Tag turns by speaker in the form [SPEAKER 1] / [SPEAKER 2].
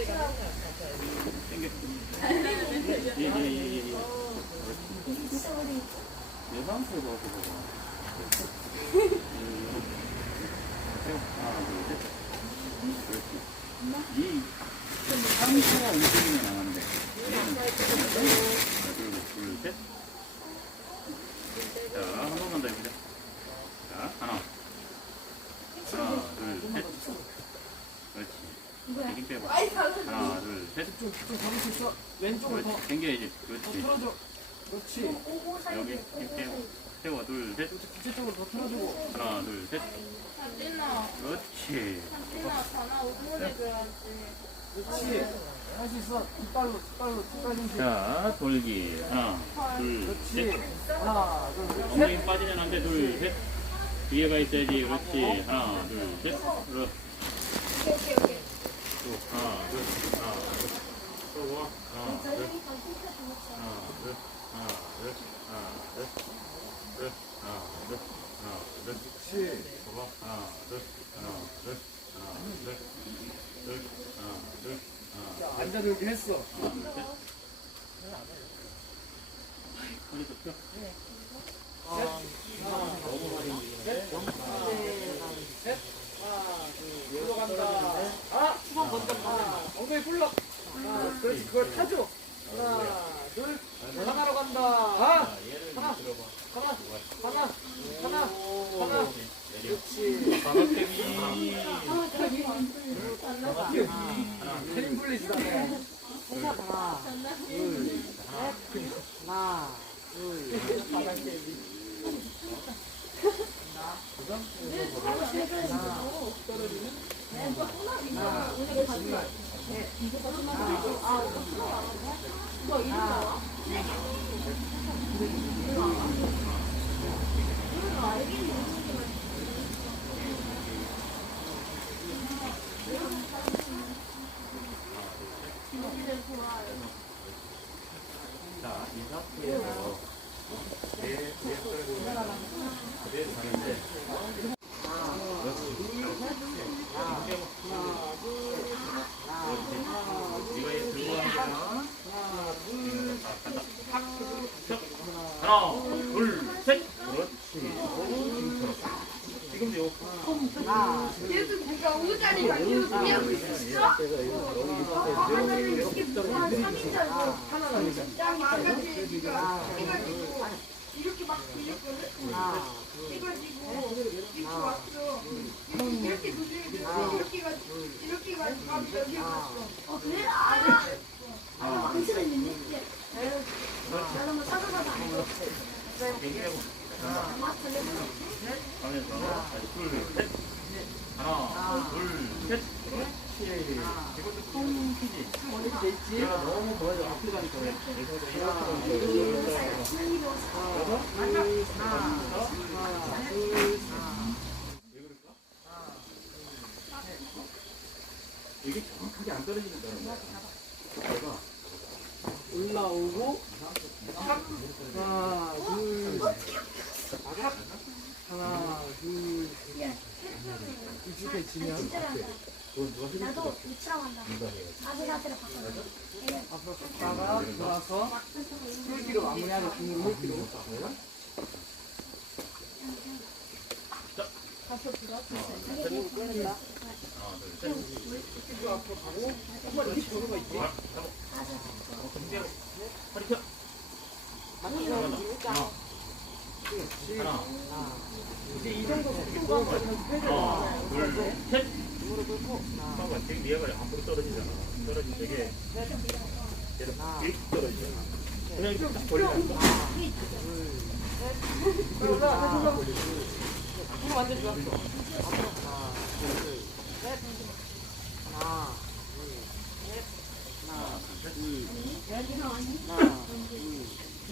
[SPEAKER 1] 자, 한 번만 더 해보자. 자, 하나. 하나, 둘, 셋. 그렇지. 힘 빼봐. 하나, 둘, 셋.
[SPEAKER 2] 좀, 좀 잡을 수 있어. 왼쪽으로 더,
[SPEAKER 1] 그렇지. 당겨야지.
[SPEAKER 2] 더
[SPEAKER 1] 그렇지.
[SPEAKER 2] 틀어줘. 그렇지.
[SPEAKER 1] 여기 힘 빼고. 세워, 둘, 셋.
[SPEAKER 2] 기체 쪽으로 더 틀어주고.
[SPEAKER 1] 하나, 둘, 셋.
[SPEAKER 3] 진아,
[SPEAKER 1] 그렇지.
[SPEAKER 3] 진아, 전화 5분에 줘야지.
[SPEAKER 2] 그렇지. 할 수 있어. 뒷발로, 뒷발 좀 줘.
[SPEAKER 1] 자, 돌기. 하나, 둘,
[SPEAKER 2] 그렇지.
[SPEAKER 1] 셋.
[SPEAKER 2] 하나, 둘, 셋.
[SPEAKER 1] 엉덩이 빠지면 안 돼. 둘, 셋. 뒤에가 있어야지. 그렇지. 하나, 둘, 셋. 그렇.
[SPEAKER 3] 오케이, 오케이.
[SPEAKER 1] 또 하나, 둘, 하나, 둘. 또 뭐? 하나, 둘, 하나, 둘, 하나, 둘, 하나, 둘, 둘, 하나, 둘, 하나, 둘.
[SPEAKER 2] 그렇지.
[SPEAKER 1] 봐봐. 하나, 둘, 하나, 둘, 하나, 둘, 둘, 하나, 둘, 하나,
[SPEAKER 2] 자, 앉아들기 했어.
[SPEAKER 1] 하나, 둘, 셋. 허리 좀 펴.
[SPEAKER 2] 올라간다. 아. 엉덩이 굴러. 하나, 그렇지. 그걸 타줘. 하나, 둘, 하나로 간다. 아, 하나, 하나, 하나, 하나, 하나. 그렇지.
[SPEAKER 1] 바닥대기.
[SPEAKER 2] 트림 플리스다.
[SPEAKER 4] 하나, 둘, 셋, 하나, 둘, 바닥 깨기.
[SPEAKER 1] 자, 이 상태에서 내, 내 내 다리인데. 네가 얘 들고 가는 거야. 하나, 둘, 셋. 그렇지. 지금도 요
[SPEAKER 3] 계속 네가 오자리가 계속 피하고 있었어? 하나를 이렇게 한 3인 자고 짱이 아까지 네가 해가지고 이렇게 막 들렸거든?
[SPEAKER 4] 하나,
[SPEAKER 3] 해가지고 이렇게 왔어 이렇게 돌리고 이렇게 가지고 이렇게 바로 여기 갔어 어 그래? 아 아, 근처에 있는데 나 한번 찾아봐봐
[SPEAKER 1] 얘기해보.
[SPEAKER 3] 막 달려봐
[SPEAKER 1] 둘, 셋. 하나, 둘, 셋. 그렇지. 이것도 통 튀지.
[SPEAKER 2] 어디?
[SPEAKER 1] 내가 너무 멀리 앞으로 가니까? 이게 정확하게 안 떨어지는다는 거야.
[SPEAKER 2] 올라오고 하나 둘 하나 둘 익숙해지면
[SPEAKER 3] 나도 유치랑 한다 아들한테를 바꿔줘
[SPEAKER 2] 앞으로 갔다가 돌아서 hul기로 마무리하자 중으로 hul기로
[SPEAKER 1] 하나, 둘, 셋.
[SPEAKER 2] hul기로 앞으로 가고 한번 이렇게 도는 거 있지?
[SPEAKER 1] 아, 잡 하나, 하나,
[SPEAKER 2] 이제 이 정도 속도가
[SPEAKER 1] 하나, 둘, 셋.
[SPEAKER 4] 무릎 꿇고, 하나,
[SPEAKER 1] 잠깐만, 지금 네 발이 앞으로 떨어지잖아. 떨어질 때게 계속 이렇게 떨어지잖아. 그냥 벌리라니까.
[SPEAKER 2] 그러다 해줘봐 이거 완전 좋았어
[SPEAKER 4] 하나, 둘, 셋, 하나, 둘, 셋, 하나, 둘, 셋, 하나, 둘, 셋, 하나,
[SPEAKER 2] 돌기 셋